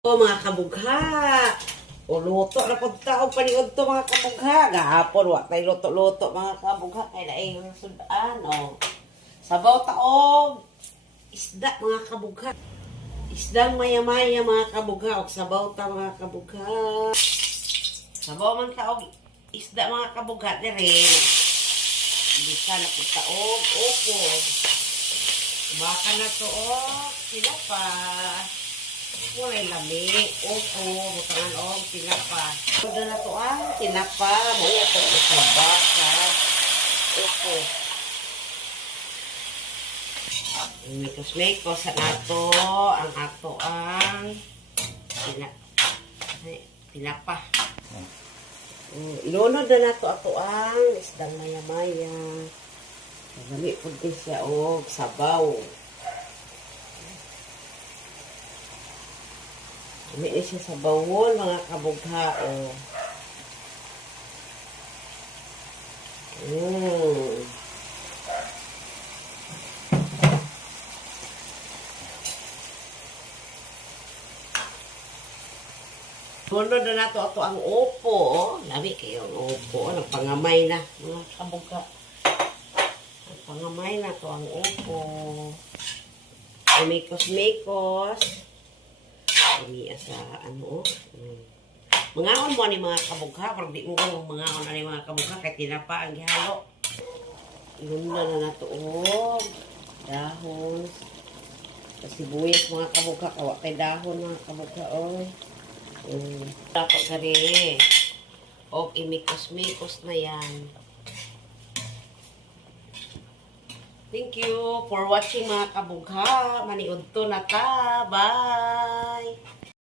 O mga kabugha, o luto na pagtaong paniod to mga kabugha. Gahapon, wa tayo luto-luto mga kabugha. Kaya na yung sudaan, o. Sabaw taog, isda mga kabugha. Isdang maya-maya mga kabugha, o sabaw ta mga kabugha. Sabaw man taog, isda mga kabugha, dire. Bisa na pagtaog, opo. Baka na to, o, sila pa. Walay lami. Opo, butangan o, tinapa. Ito na to tinapa. Mga ito isabaka. Opo. Mikos-mikos sa nato. Ang ato ang tinapa. Ilunod na nato ato ang isdang maya-maya. Lami po din siya o sabaw. Hindi siya sa bawon, mga kabugha, o. Sunod na nato ato ang opo, o. Lami kayo ang opo, nagpangamay na, mga kabugha. Nagpangamay na to ang opo. Umikos-mikos. Ini sa ano, mangaon mo ni mga kabugha, pero di mo kung mangaon na ni mga kabugha, kaya tinapa ang gihalo. Ilunda na nato dahon, sibuyas mga kabugha, kawa kay dahon mga kabugha, oy. Dapat ka rin, o imikos-mikos na yan. Thank you for watching mga kabugha. Maniud to na ta. Bye!